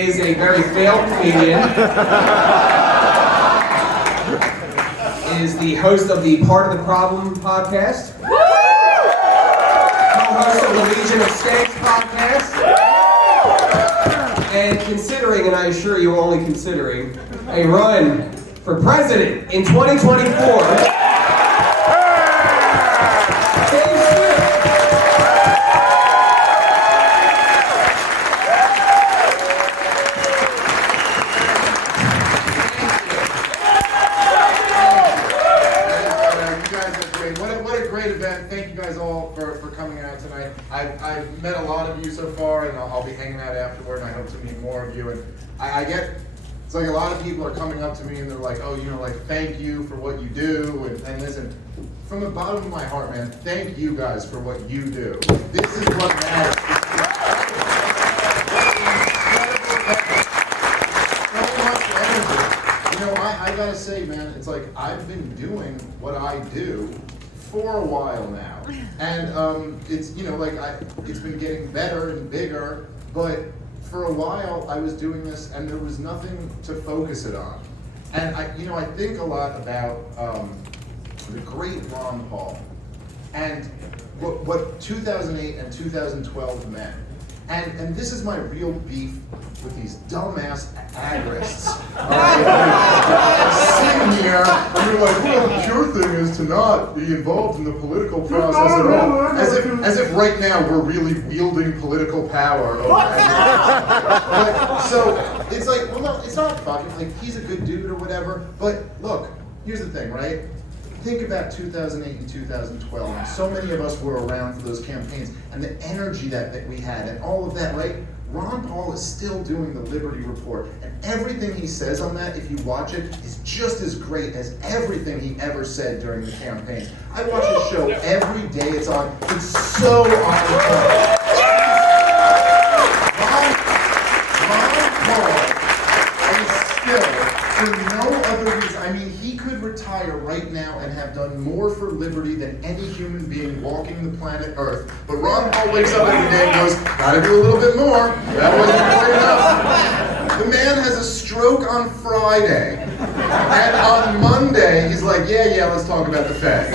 is a very failed comedian. Is the host of the Part of the Problem podcast. Co-host of the Legion of Skanks podcast. And considering, and I assure you only considering, a run for president in 2024. I've met a lot of you so far, and I'll be hanging out afterward, and I hope to meet more of you. And I get, it's like a lot of people are coming up to me and they're like, oh, like, thank you for what you do. And listen, from the bottom of my heart, man, thank you guys for what you do. This is what matters. So much energy. I gotta say, man, it's like I've been doing what I do for a while now, and it's it's been getting better and bigger, but for a while I was doing this and there was nothing to focus it on. And I think a lot about the great Ron Paul and what 2008 and 2012 meant. And this is my real beef with these dumbass agorists. Sitting here, and you're like, well, the pure thing is to not be involved in the political process at all. As if right now we're really wielding political power. So it's like, well, no, it's not fucking, like, he's a good dude or whatever. But look, here's the thing, right? Think about 2008 and 2012, and so many of us were around for those campaigns, and the energy that we had, and all of that, right? Ron Paul is still doing the Liberty Report, and everything he says on that, if you watch it, is just as great as everything he ever said during the campaign. I watch his show every day it's on. It's so on point. Ron Paul is still, for no other reason, I mean, he could retire right now and have done more for liberty than any human being walking the planet Earth. But Ron Paul wakes up every day and goes, gotta do a little bit more. That wasn't quite enough. The man has a stroke on Friday. And on Monday, he's like, yeah, let's talk about the Fed.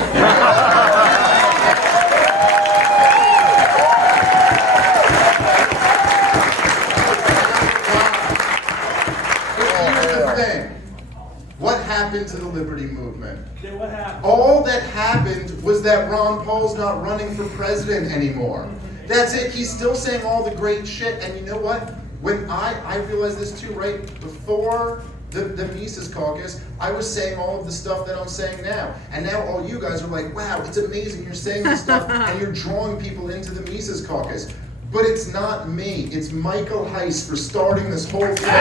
What happened to the liberty movement? Okay, what happened? All that happened was that Ron Paul's not running for president anymore. That's it. He's still saying all the great shit. And you know what? When I realized this too, right? Before the Mises Caucus, I was saying all of the stuff that I'm saying now. And now all you guys are like, wow, it's amazing you're saying this stuff and you're drawing people into the Mises Caucus. But it's not me. It's Michael Heiss for starting this whole thing.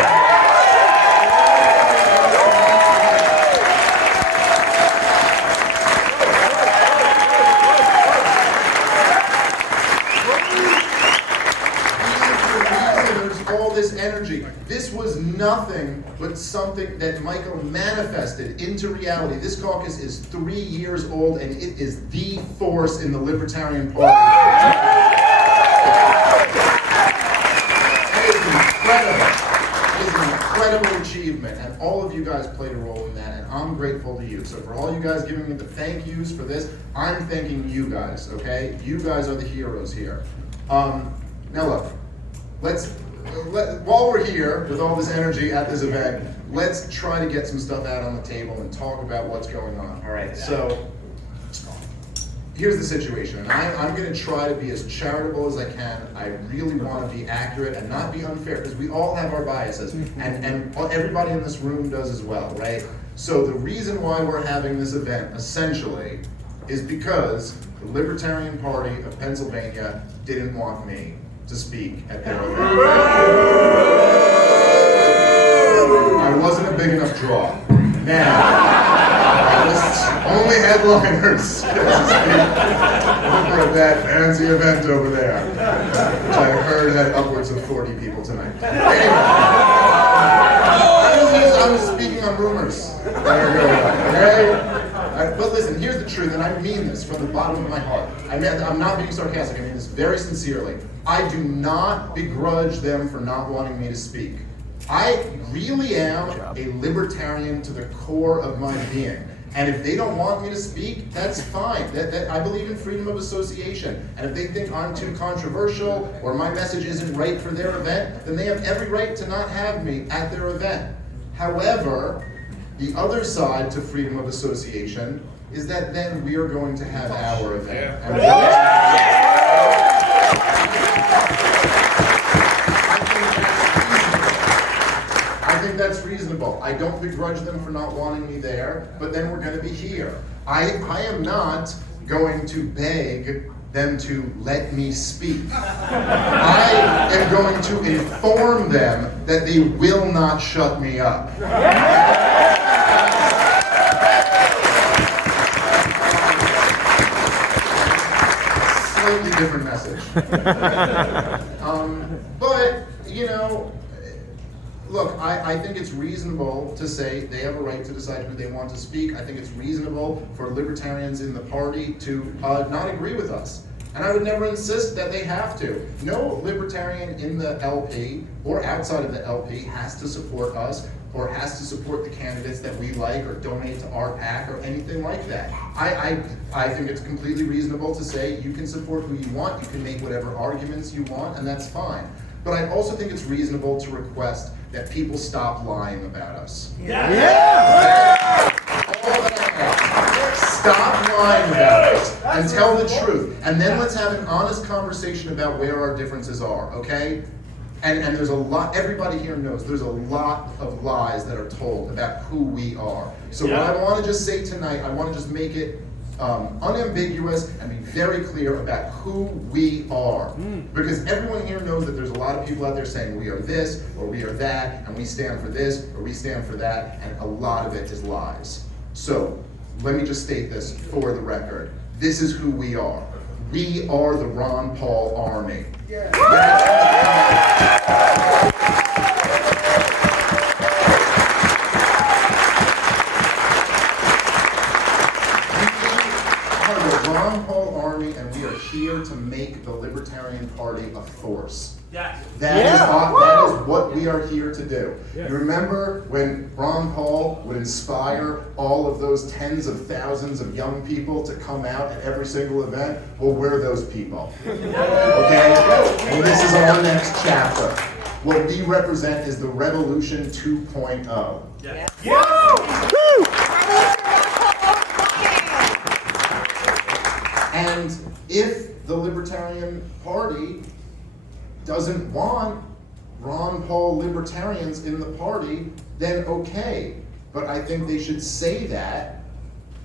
Energy. This was nothing but something that Michael manifested into reality. This caucus is 3 years old and it is the force in the Libertarian Party. It is incredible. It is an incredible achievement, and all of you guys played a role in that, and I'm grateful to you. So for all you guys giving me the thank yous for this, I'm thanking you guys, okay? You guys are the heroes here. Now look, while we're here with all this energy at this event, let's try to get some stuff out on the table and talk about what's going on. All right, so here's the situation, and I'm going to try to be as charitable as I can. I really want to be accurate and not be unfair, because we all have our biases, and everybody in this room does as well, right? So the reason why we're having this event, essentially, is because the Libertarian Party of Pennsylvania didn't want me to speak at their event. I wasn't a big enough draw. Now, only headliners get to speak over at that fancy event over there, which I heard had upwards of 40 people tonight. Anyway, I'm speaking on rumors. Okay? But listen, here's the truth, and I mean this from the bottom of my heart. I'm not being sarcastic, I mean this very sincerely. I do not begrudge them for not wanting me to speak. I really am a libertarian to the core of my being. And if they don't want me to speak, that's fine. I believe in freedom of association. And if they think I'm too controversial or my message isn't right for their event, then they have every right to not have me at their event. However, the other side to freedom of association is that then we are going to have our event. And I think that's reasonable. I don't begrudge them for not wanting me there, but then we're going to be here. I am not going to beg them to let me speak. I am going to inform them that they will not shut me up. Slightly different message. But, you know, look, I think it's reasonable to say they have a right to decide who they want to speak. I think it's reasonable for libertarians in the party to not agree with us. And I would never insist that they have to. No libertarian in the LP or outside of the LP has to support us or has to support the candidates that we like or donate to our PAC or anything like that. I think it's completely reasonable to say you can support who you want, you can make whatever arguments you want, and that's fine. But I also think it's reasonable to request that people stop lying about us. Yeah. All that I ask. Stop lying about us and tell the truth. And then let's have an honest conversation about where our differences are, okay? And there's a lot, everybody here knows, there's a lot of lies that are told about who we are. So what I want to just say tonight, I want to just make it unambiguous and be very clear about who we are. Because everyone here knows that there's a lot of people out there saying we are this or we are that and we stand for this or we stand for that, and a lot of it is lies. So let me just state this for the record. This is who we are. We are the Ron Paul Army. Ron Paul Army, and we are here to make the Libertarian Party a force. Yes. That is what we are here to do. Yes. You remember when Ron Paul would inspire all of those tens of thousands of young people to come out at every single event? Well, we're those people. Okay? And this is our next chapter. What we represent is the Revolution 2.0. Yes. And if the Libertarian Party doesn't want Ron Paul libertarians in the party, then okay. But I think they should say that,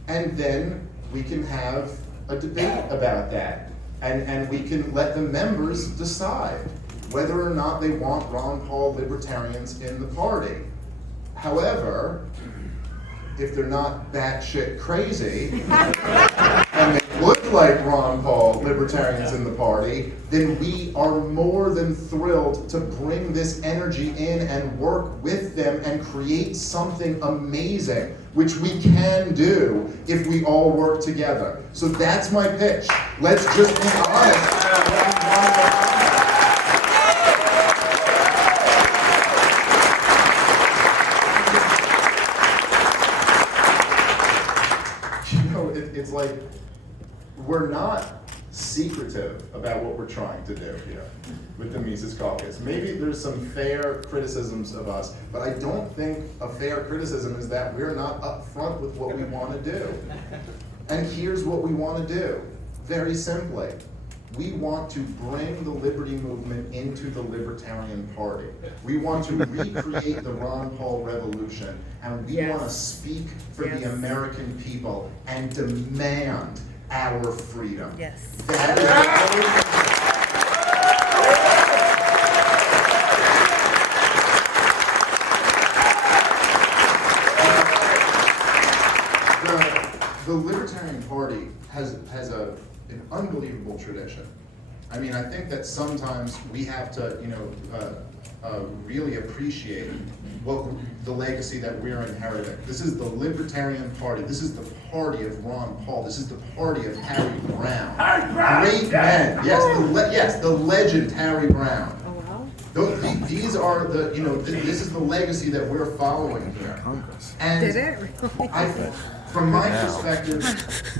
and then we can have a debate about that. And we can let the members decide whether or not they want Ron Paul libertarians in the party. However, if they're not batshit crazy, and they look like Ron Paul libertarians in the party, then we are more than thrilled to bring this energy in and work with them and create something amazing, which we can do if we all work together. So that's my pitch. Let's just be honest. It's like, we're not secretive about what we're trying to do here with the Mises Caucus. Maybe there's some fair criticisms of us, but I don't think a fair criticism is that we're not upfront with what we want to do. And here's what we want to do, very simply. We want to bring the liberty movement into the Libertarian Party. We want to recreate the Ron Paul revolution, and we want to speak for the American people and demand our freedom. Yes. That is the Libertarian Party has an unbelievable tradition. I mean, I think that sometimes we have to, really appreciate the legacy that we're inheriting. This is the Libertarian Party. This is the party of Ron Paul. This is the party of Harry Brown. Great men. Yes, the legend Harry Brown. These are the, this is the legacy that we're following here. And Did it really? from my perspective,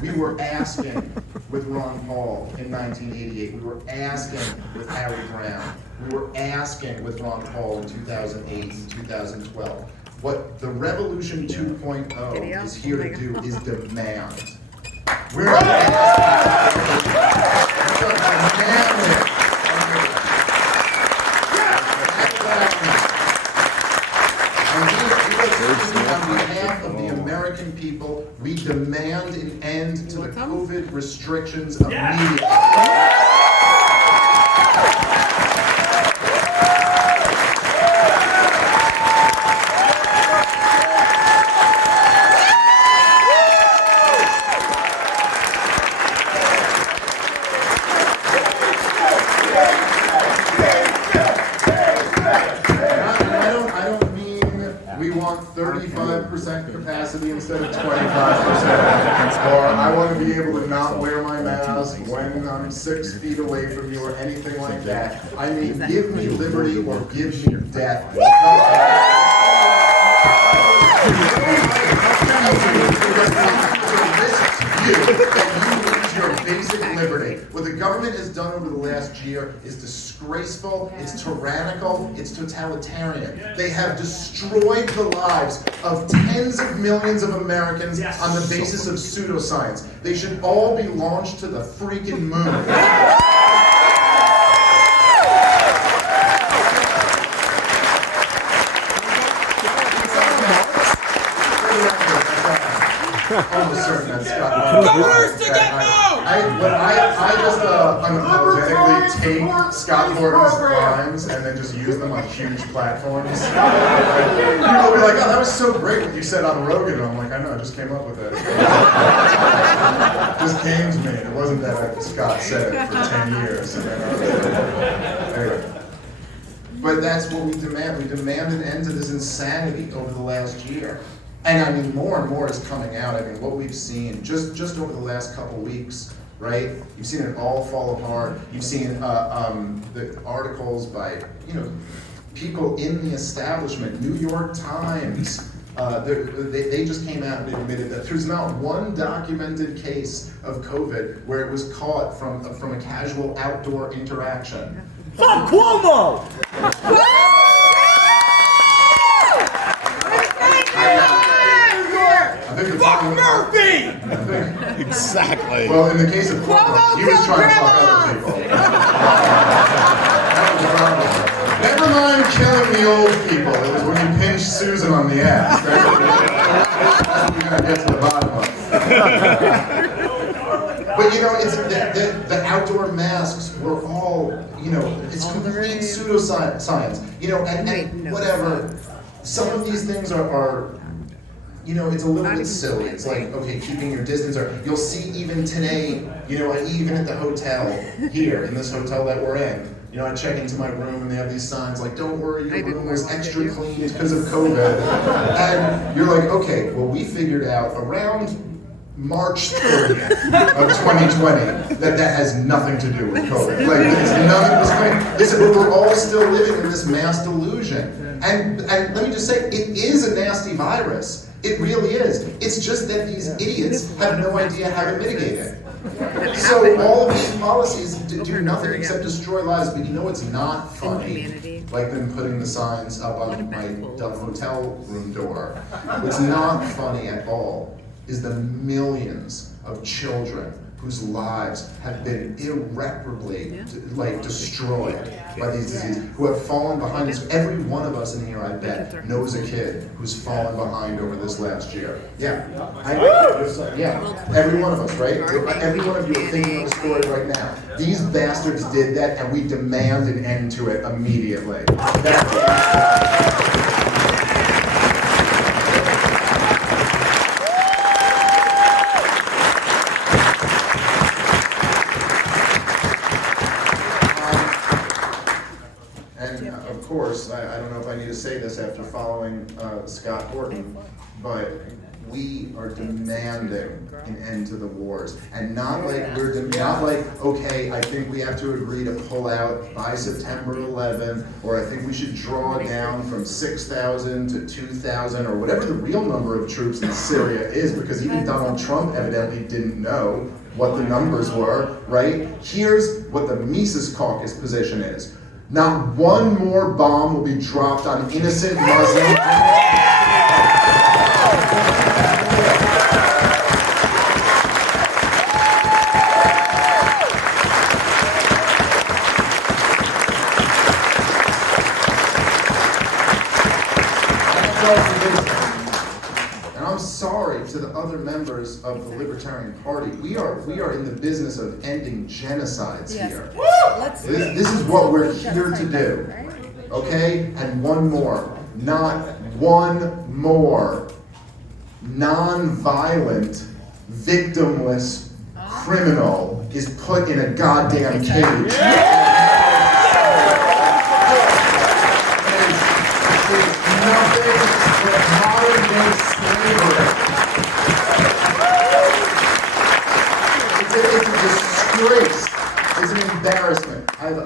we were asking with Ron Paul in 1988. We were asking with Harry Brown. We were asking with Ron Paul in 2008 and 2012. What the Revolution 2.0 is here to do is demand. We're demanding. On behalf of the American people, we demand an end to the COVID restrictions immediately. We want 35% capacity instead of 25%. Or I want to be able to not wear my mask when I'm 6 feet away from you or anything like that. I mean, give me liberty or give me death. Your basic liberty. What the government has done over the last year is disgraceful, it's tyrannical, it's totalitarian. They have destroyed the lives of tens of millions of Americans on the basis of pseudoscience. They should all be launched to the freaking moon. Almost certain that Scott Governors to get no! I just unapologetically take Scott Morgan's rhymes and then just use them on huge platforms. People will be like, oh, that was so great what you said on Rogan. And I'm like, I know, I just came up with it. It just came to me. It wasn't that Scott said it for 10 years. And then, anyway. But that's what we demand. We demand an end to this insanity over the last year. And I mean, more and more is coming out. I mean, what we've seen just over the last couple weeks, right? You've seen it all fall apart. You've seen the articles by, people in the establishment. New York Times, they just came out and admitted that there's not one documented case of COVID where it was caught from a casual outdoor interaction. Fuck Cuomo! Fuck Murphy! Exactly. Well, in the case of Cuomo, he was trying to fuck other people. That was the problem. Never mind killing the old people. It was when you pinched Susan on the ass. That's what we're going to get to the bottom of. But it's the outdoor masks were all, it's complete pseudoscience. And whatever. Some of these things are it's a little bit silly. It's like, okay, keeping your distance, or you'll see even today, even at the hotel here, in this hotel that we're in, I check into my room and they have these signs like, don't worry, your room is extra clean because of COVID. And you're like, okay, well, we figured out around March 30th of 2020 that has nothing to do with COVID. Like, it's none of this but we're all still living in this mass delusion. And let me just say, it is a nasty virus. It really is. It's just that these idiots have no idea how to mitigate it. So all of these policies do nothing except destroy lives. But what's not funny? Like them putting the signs up on my dumb hotel room door. What's not funny at all is the millions of children whose lives have been irreparably destroyed by these diseases, who have fallen behind this. Every one of us in here, I bet, knows a kid who's fallen behind over this last year. Yeah, every one of us, right? Every one of you are thinking of a story right now. These bastards did that, and we demand an end to it immediately. Of course, I don't know if I need to say this after following Scott Horton, but we we are demanding an end to the wars, and not like not like, okay, I think we have to agree to pull out by September 11th, or I think we should draw down from 6,000 to 2,000, or whatever the real number of troops in Syria is, because even Donald Trump evidently didn't know what the numbers were, right? Here's what the Mises Caucus position is. Not one more bomb will be dropped on innocent Muslims. And I'm sorry to the other members of the Libertarian Party. We are in the business of ending genocides here. This is what we're here to do. Okay? And one more. Not one more non-violent, victimless criminal is put in a goddamn cage. Nothing but modern-day slavery. It's a disgrace. It's an embarrassment. I have a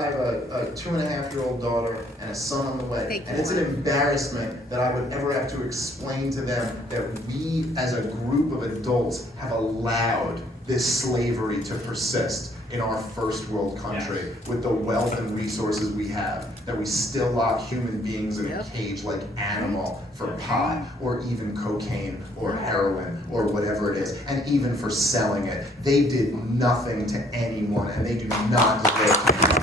2.5-year-old daughter and a son on the way. And it's an embarrassment that I would ever have to explain to them that we as a group of adults have allowed this slavery to persist in our first world country with the wealth and resources we have, that we still lock human beings in a cage like animal for pot or even cocaine or heroin or whatever it is, and even for selling it. They did nothing to anyone, and they do not deserve to be done.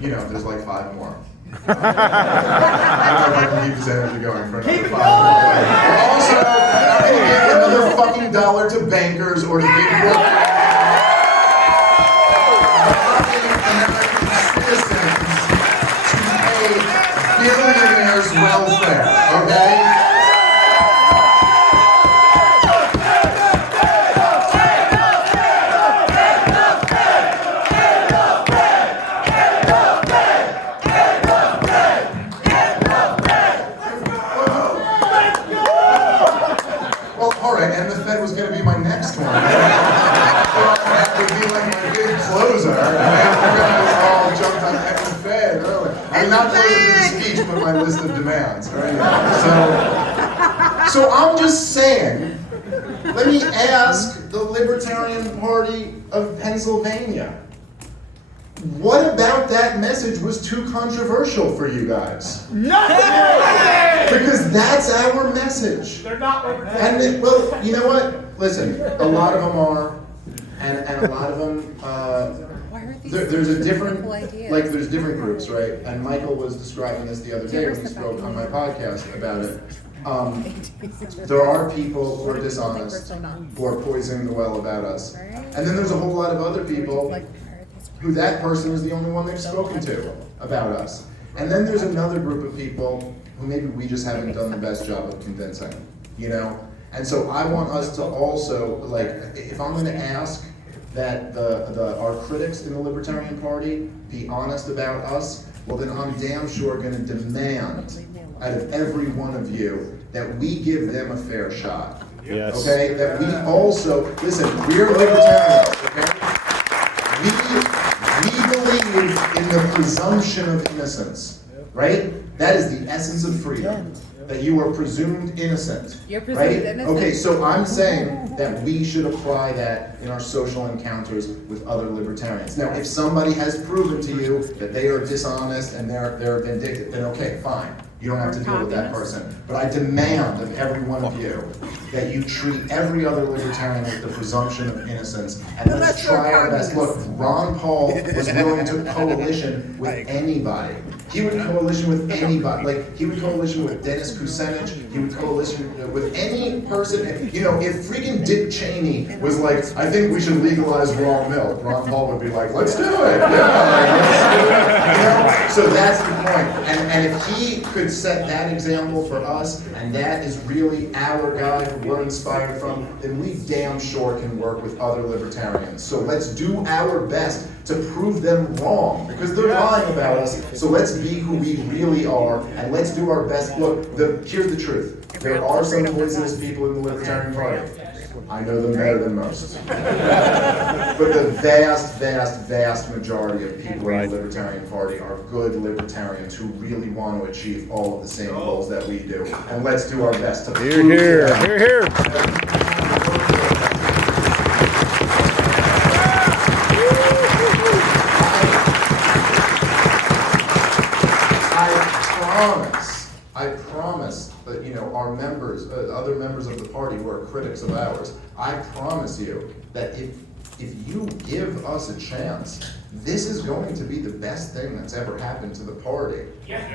You know, there's like 5 more. I don't know if I can keep this energy going for another 5 more. Also, I'm going to give another fucking dollar to bankers or to big American citizens to pay billionaires' welfare, okay? And the Fed was going to be my next one. That would be like my big closer. And you guys all jumped on the Fed early. I'm not going to the speech, but my list of demands. Right? So I'm just saying, let me ask the Libertarian Party of Pennsylvania. What about that message was too controversial for you guys? Nothing! Because that's our message. They're not libertarian. And well, you know what? Listen, a lot of them are, and a lot of them, there's a different, like there's different groups, right? And Michael was describing this the other day when he spoke on my podcast about it. There are people who are dishonest, who are poisoning the well about us. And then there's a whole lot of other people who that person is the only one they've spoken to about us. And then there's another group of people who maybe we just haven't done the best job of convincing, you know? And so I want us to also, like, if I'm gonna ask that our critics in the Libertarian Party be honest about us, well then I'm damn sure gonna demand out of every one of you that we give them a fair shot. Yes. Okay, that we also, listen, we're libertarians, okay? We believe in the presumption of innocence, right? That is the essence of freedom, that you are presumed innocent, You're presumed right? innocent. Okay, so I'm saying that we should apply that in our social encounters with other libertarians. Now, if somebody has proven to you that they are dishonest and they're vindictive, then okay, fine. You don't have to deal with that person. But I demand of every one of you that you treat every other libertarian with the presumption of innocence, and let's try our best. Look, Ron Paul was willing to coalition with anybody. He would coalition with anybody. Like, he would coalition with Dennis Kucinich. He would coalition with any person. You know, if freaking Dick Cheney was like, I think we should legalize raw milk, Ron Paul would be like, let's do it. Yeah, let's do it. You know? So that's the point. And if he could could set that example for us, and that is really our guy who we're inspired from, then we damn sure can work with other libertarians. So let's do our best to prove them wrong, because they're lying about us. So let's be who we really are, and let's do our best. Look, here's the truth. There are some poisonous people in the Libertarian Party. I know them better than most. But the vast, vast, vast majority of people in the Libertarian Party are good libertarians who really want to achieve all of the same goals that we do. And let's do our best to prove to them. Hear, hear. I promise that, our members, other members of the party who are critics of ours, I promise you that if you give us a chance, this is going to be the best thing that's ever happened to the party. We are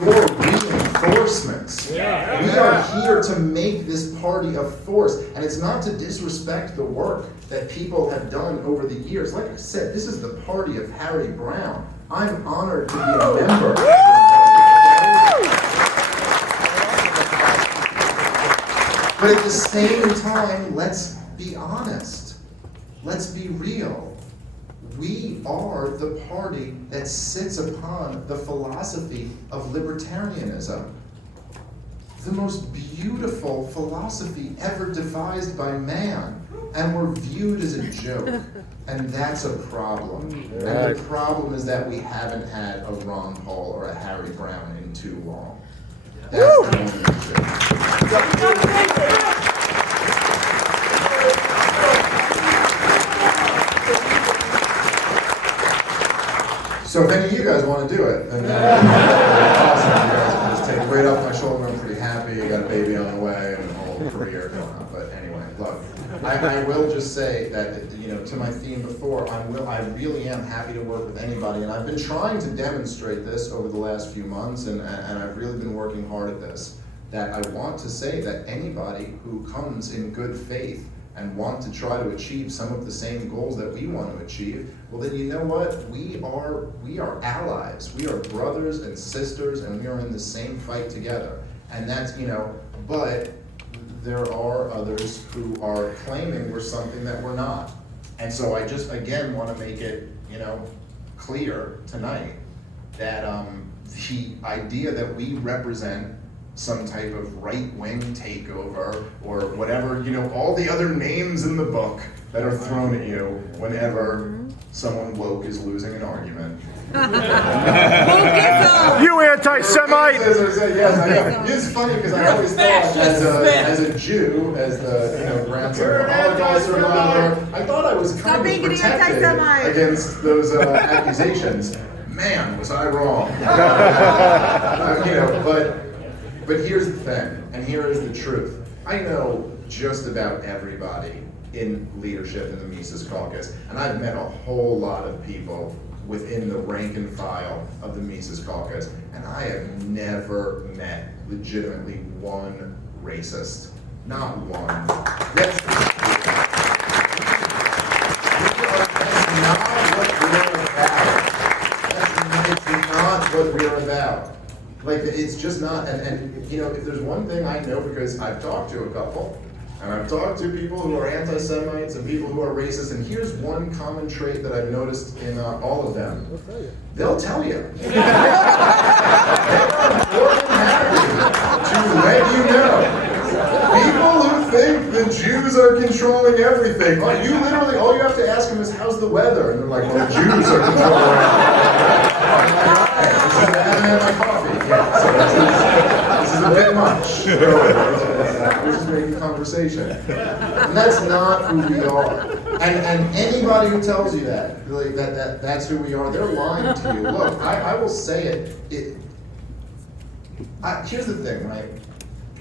your reinforcements. We are here to make this party a force, and it's not to disrespect the work that people have done over the years. Like I said, this is the party of Harry Brown. I'm honored to be a member. But at the same time, let's be honest. Let's be real. We are the party that sits upon the philosophy of libertarianism. The most beautiful philosophy ever devised by man. And we're viewed as a joke. And that's a problem. And the problem is that we haven't had a Ron Paul or a Harry Brown in too long. That's the only issue. So if any of you guys want to do it, then awesome. You guys can just take a weight off my shoulder. I'm pretty happy. I got a baby on the way and a whole career going on. But anyway, look, I will just say that, to my theme before, I really am happy to work with anybody, and I've been trying to demonstrate this over the last few months, and I've really been working hard at this, that I want to say that anybody who comes in good faith and want to try to achieve some of the same goals that we want to achieve, well then you know what? We are allies. We are brothers and sisters, and we are in the same fight together. And that's, but there are others who are claiming we're something that we're not. And so I just, again, want to make it, clear tonight that the idea that we represent some type of right-wing takeover or whatever, all the other names in the book that are thrown at you whenever someone woke is losing an argument. You anti-Semite! Yes, I know. It's funny because I always thought as a Jew, as the grandson of a Holocaust survivor, I thought I was kind of protected against those accusations. Man, was I wrong. But here's the thing, and here is the truth. I know just about everybody in leadership in the Mises Caucus, and I've met a whole lot of people within the rank and file of the Mises Caucus, and I have never met legitimately one racist. Not one. That's not what we're about. Like, it's just not, and if there's one thing I know, because I've talked to a couple, and I've talked to people who are anti-Semites and people who are racist, and here's one common trait that I've noticed in all of them. They'll tell you. They are more than happy to let you know. People who think the Jews are controlling everything, all you have to ask them is, how's the weather? And they're like, well, the Jews are controlling everything. I haven't had my coffee yet, so this is a bit much. We're just making conversation. And that's not who we are. And anybody who tells you that, like, that's who we are, they're lying to you. Look, I will say it. Here's the thing, right?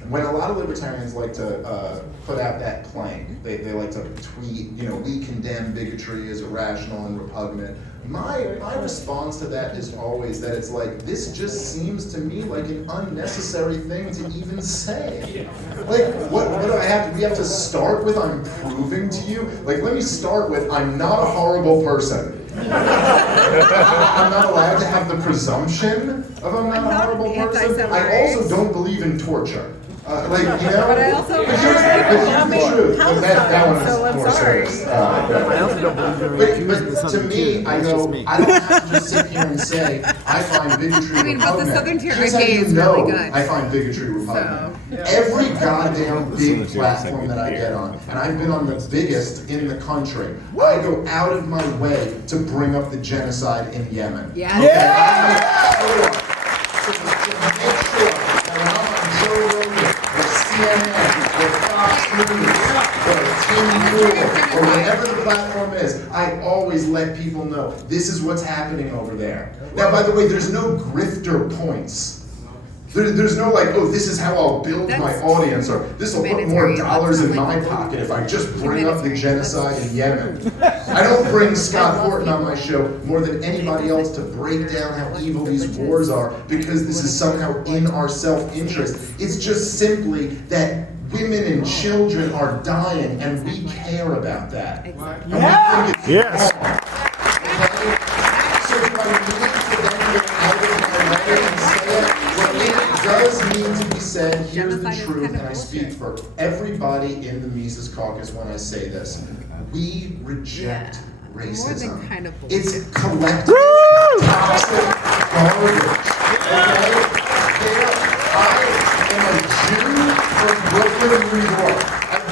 When a lot of libertarians like to put out that claim, they like to tweet, we condemn bigotry as irrational and repugnant. My response to that is always that it's like, this just seems to me like an unnecessary thing to even say. Like, what do I have to, we have to start with, I'm proving to you? Like, let me start with, I'm not a horrible person. I'm not allowed to have the presumption of I'm not a horrible person. I also don't believe in torture. Like, you know, But I also but here's the truth. Palestine, That one is so I'm more sorry. serious. I also don't believe they're But to me, I go, I don't have to just sit here and say, I find bigotry I mean, but the repugnant. Southern Tier Here's how IPA you is know really good. I find bigotry repugnant. Every goddamn big platform that I get on, and I've been on the biggest in the country, I go out of my way to bring up the genocide in Yemen. Yeah. Okay? I make sure that when I'm on Joe Rogan, or CNN, or Fox News, or Tim Pool, or whatever the platform is, I always let people know this is what's happening over there. Now, by the way, there's no grifter points. There's no like, oh, this is how I'll build my audience, or this will put more dollars in my pocket if I just bring up the genocide in Yemen. I don't bring Scott Horton on my show more than anybody else to break down how evil these wars are, because this is somehow in our self-interest. It's just simply that women and children are dying, and we care about that. And we think it's wrong. Okay? So do I need to then get out of my way and say it? Well, it does need to be said. Here's the truth, and I speak for everybody in the Mises Caucus when I say this. We reject racism. It's collective, toxic garbage. Okay? I am a Jew from Brooklyn, New York. I've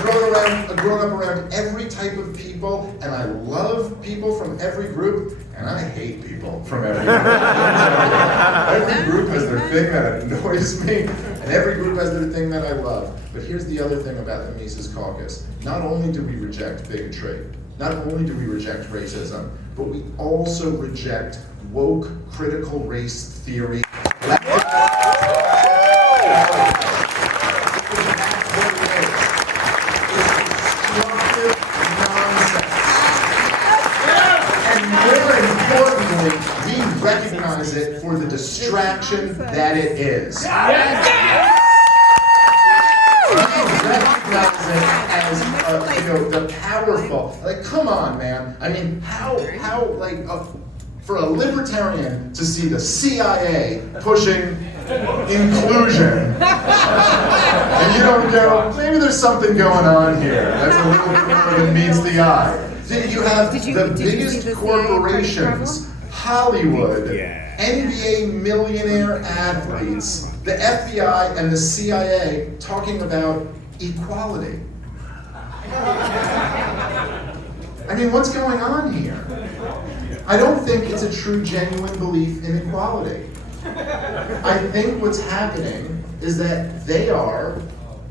grown up around every type of people, and I love people from every group, and I hate people from every group. Every group has their thing that annoys me, and every group has their thing that I love. But here's the other thing about the Mises Caucus. Not only do we reject bigotry, not only do we reject racism, but we also reject woke critical race theory. Recognize it for the distraction that it is. We recognize it as, the powerful. Like, come on, man. I mean, how, like, for a libertarian to see the CIA pushing inclusion, and you don't go, maybe there's something going on here. That's a little more than meets the eye. You have the biggest corporations. Hollywood, NBA millionaire athletes, the FBI and the CIA talking about equality. I mean, what's going on here? I don't think it's a true, genuine belief in equality. I think what's happening is that they are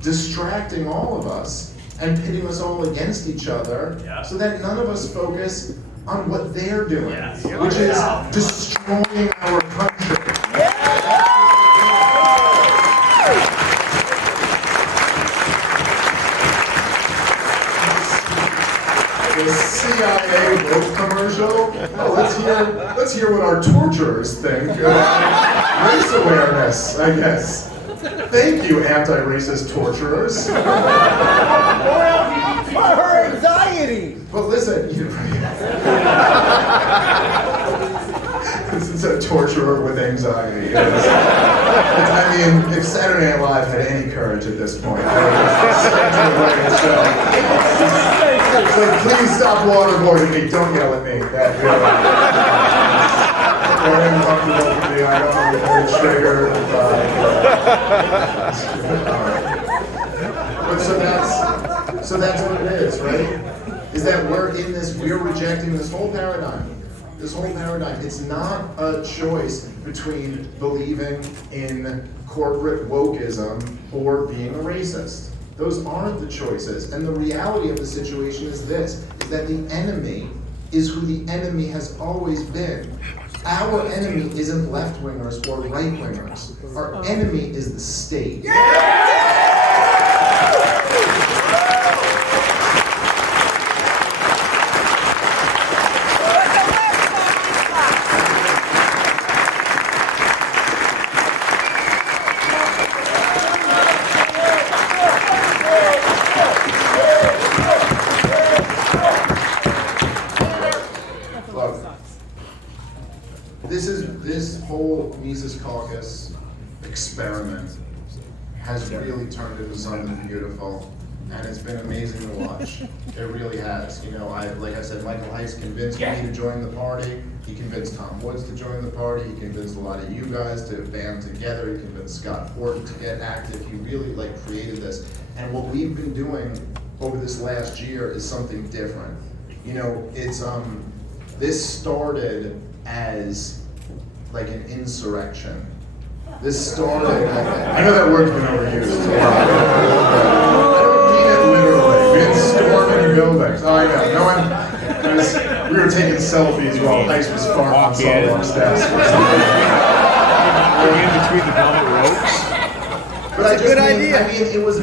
distracting all of us and pitting us all against each other so that none of us focus on what they're doing, which is destroying our country. The CIA vote commercial. Oh, let's hear what our torturers think about race awareness, I guess. Thank you, anti-racist torturers. For her anxiety. But listen, this is a torturer with anxiety. I mean, if Saturday Night Live had any courage at this point, I would just it's like, please stop waterboarding me. Don't yell at me. That really, uncomfortable for me. I don't know if I'm triggered. But so that's what it is, right? Is that we're rejecting this whole paradigm. This whole paradigm. It's not a choice between believing in corporate wokeism or being a racist. Those aren't the choices. And the reality of the situation is this, is that the enemy is who the enemy has always been. Our enemy isn't left-wingers or right-wingers. Our enemy is the state. this whole Mises Caucus experiment has really turned into something beautiful, and it's been amazing to watch. It really has. You know, like I said, Michael Heiss convinced me to join the party. He convinced Tom Woods to join the party. He convinced a lot of you guys to band together. He convinced Scott Horton to get active. He really created this. And what we've been doing over this last year is something different. You know, it's this started as like an insurrection. This started, I know that word's been overused. I don't mean it literally. We didn't storm any buildings. Oh, I know. No one, we were taking selfies while Heiss was farting on someone's desk. In between the velvet ropes. But I mean, it was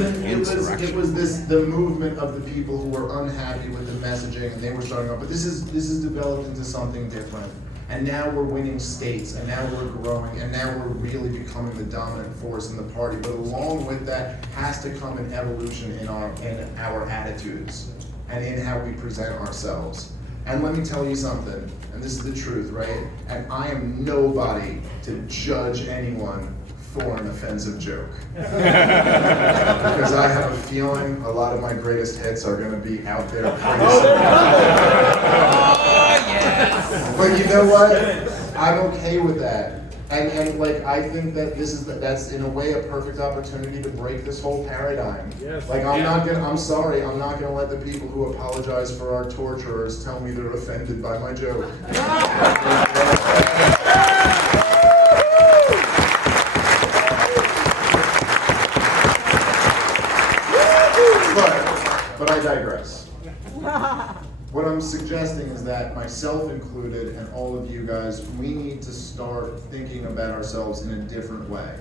the movement of the people who were unhappy with the messaging, and they were starting up. But this is developed into something different. And now we're winning states, and now we're growing, and now we're really becoming the dominant force in the party. But along with that has to come an evolution in our attitudes and in how we present ourselves. And let me tell you something, and this is the truth, right? And I am nobody to judge anyone for an offensive joke. Because I have a feeling a lot of my greatest hits are going to be out there pretty soon. But you know what? I'm okay with that. And I think that that's in a way a perfect opportunity to break this whole paradigm. Yes. I'm sorry, I'm not gonna let the people who apologize for our torturers tell me they're offended by my joke. But I digress. What I'm suggesting is that, myself included, and all of you guys, we need to start thinking about ourselves in a different way.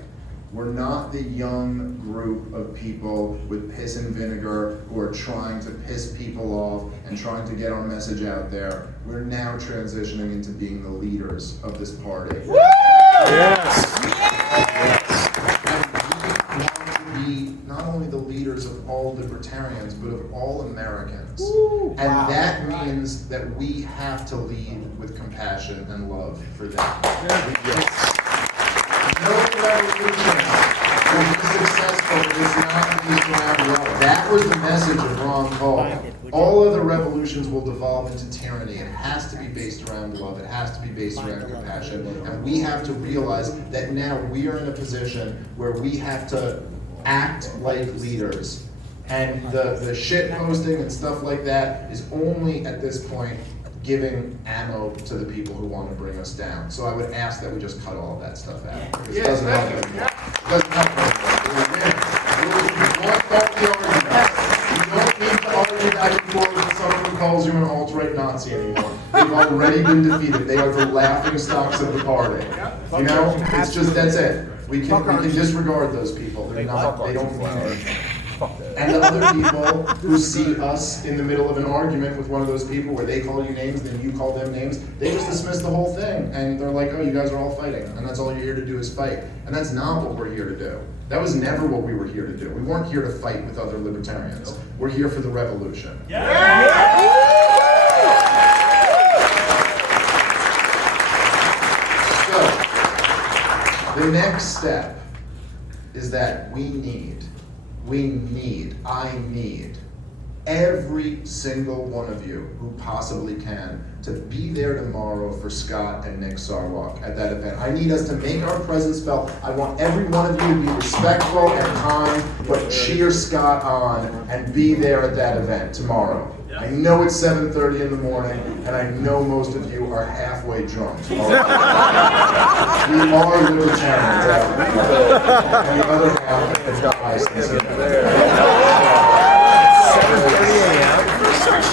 We're not the young group of people with piss and vinegar who are trying to piss people off and trying to get our message out there. We're now transitioning into being the leaders of this party. Yes. Not only the leaders of all libertarians, but of all Americans. And that means that we have to lead with compassion and love for them. No revolution will be successful if it's not based around love. That was the message of Ron Paul. All other revolutions will devolve into tyranny. It has to be based around love. It has to be based around compassion. And we have to realize that now we are in a position where we have to act like leaders. And the shit posting and stuff like that is only at this point giving ammo to the people who want to bring us down. So I would ask that we just cut all of that stuff out. It doesn't help anymore. It doesn't help anymore. You don't need to argue back and forth with someone who calls you an alt-right Nazi anymore. They've already been defeated. They are the laughing stocks of the party. You know, it's just, that's it. We can disregard those people. They don't mean anything. And the other people who see us in the middle of an argument with one of those people where they call you names, then you call them names, they just dismiss the whole thing. And they're like, oh, you guys are all fighting. And that's all you're here to do is fight. And that's not what we're here to do. That was never what we were here to do. We weren't here to fight with other libertarians. We're here for the revolution. So, the next step is that I need every single one of you who possibly can to be there tomorrow for Scott and Nick Sarwark at that event. I need us to make our presence felt. I want every one of you to be respectful and kind, but cheer Scott on and be there at that event tomorrow. I know it's 7:30 in the morning, and I know most of you are halfway drunk. We are libertarians out there, and the other half is ISIS.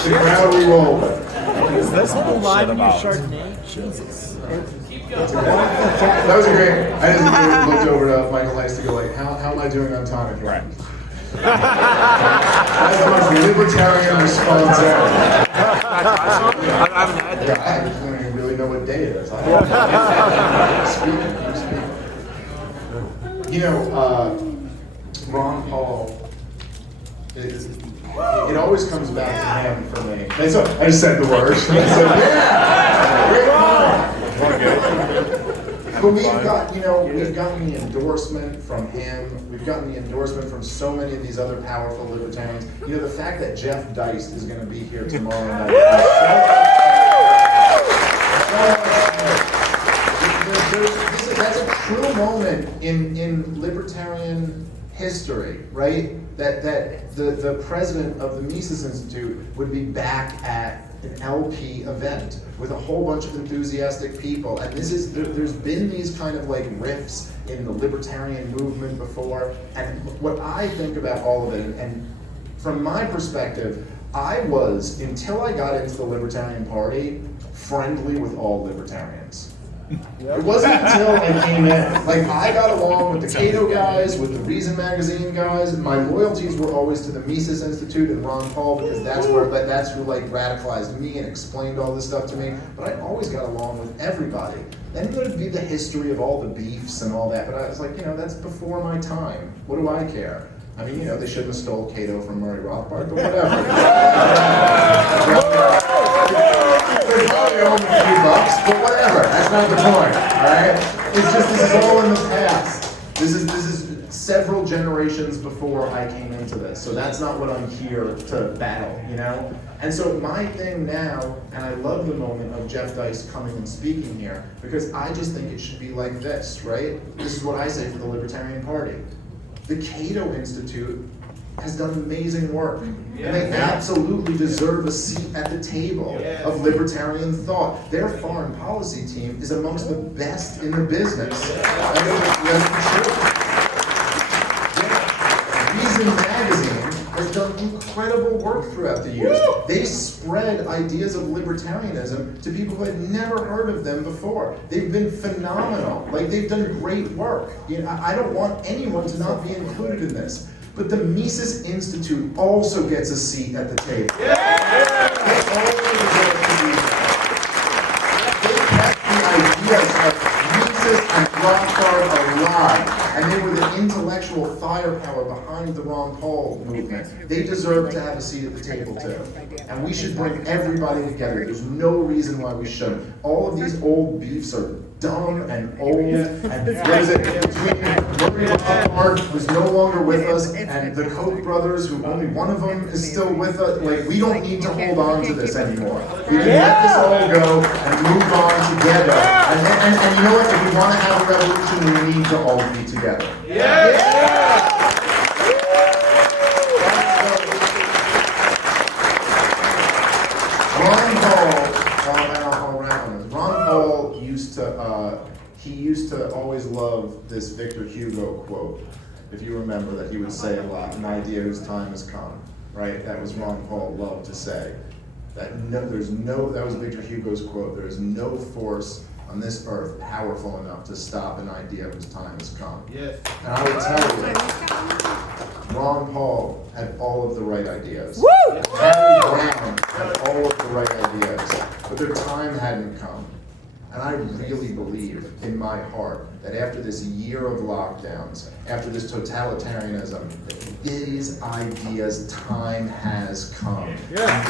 The crowd we roll with. Is this the line in your Chardonnay? Jesus. That was great. I just looked over to Michael Heiss to go like, how am I doing on time again? That's the most libertarian response ever. I don't even really know what day it is. Keep speaking. You know, Ron Paul, it always comes back to him for me. And so, I just said the words. I said, yeah! Great But we've got, we've gotten the endorsement from him. We've gotten the endorsement from so many of these other powerful libertarians. The fact that Jeff Deist is going to be here tomorrow night. That's a true moment in libertarian history, right? That the president of the Mises Institute would be back at an LP event with a whole bunch of enthusiastic people. And there's been these kind of like rifts in the libertarian movement before. And what I think about all of it, and from my perspective, I was, until I got into the Libertarian Party, friendly with all libertarians. It wasn't until I came in. Like, I got along with the Cato guys, with the Reason Magazine guys. My loyalties were always to the Mises Institute and Ron Paul, because that's who like radicalized me and explained all this stuff to me. But I always got along with everybody. Then there'd be the history of all the beefs and all that, but I was like, that's before my time. What do I care? I mean, they shouldn't have stole Cato from Murray Rothbard, but whatever. They probably owe me a few bucks, but whatever. That's not the point, all right? It's just, this is all in the past. This is several generations before I came into this, so that's not what I'm here to battle, And so my thing now, and I love the moment of Jeff Deist coming and speaking here, because I just think it should be like this, right? This is what I say for the Libertarian Party. The Cato Institute has done amazing work, and they absolutely deserve a seat at the table of libertarian thought. Their foreign policy team is amongst the best in the business. Reason Magazine has done incredible work throughout the years. They spread ideas of libertarianism to people who had never heard of them before. They've been phenomenal. Like, they've done great work. I don't want anyone to not be included in this. But the Mises Institute also gets a seat at the table. They kept the ideas of Mises and Rothbard alive, and they were the intellectual firepower behind the Ron Paul movement. They deserve to have a seat at the table too. And we should bring everybody together. There's no reason why we shouldn't. All of these old beefs are dumb and old, and what is it, between Murray Rothbard, who's no longer with us, and the Koch brothers, who only one of them is still with us. Like, we don't need to hold on to this anymore. We can let this all go and move on together. And you know what, if we want to have a revolution, we need to all be together. Ron Paul, and I'll wrap on this. Ron Paul used to always love this Victor Hugo quote, if you remember, that he would say a lot, an idea whose time has come, right? That was Ron Paul loved to say. That was Victor Hugo's quote, there is no force on this earth powerful enough to stop an idea whose time has come. Yes. And I would tell you, Ron Paul had all of the right ideas. Woo! Harry Brown had all of the right ideas, but their time hadn't come. And I really believe in my heart that after this year of lockdowns, after this totalitarianism, that these ideas, time has come. Yeah.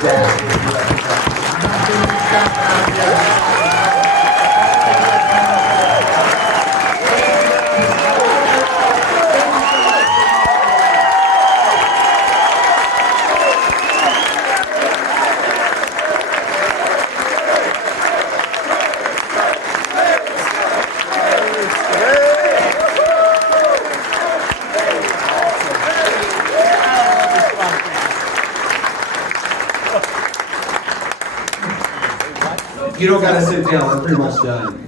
You don't gotta sit down, we're pretty much done.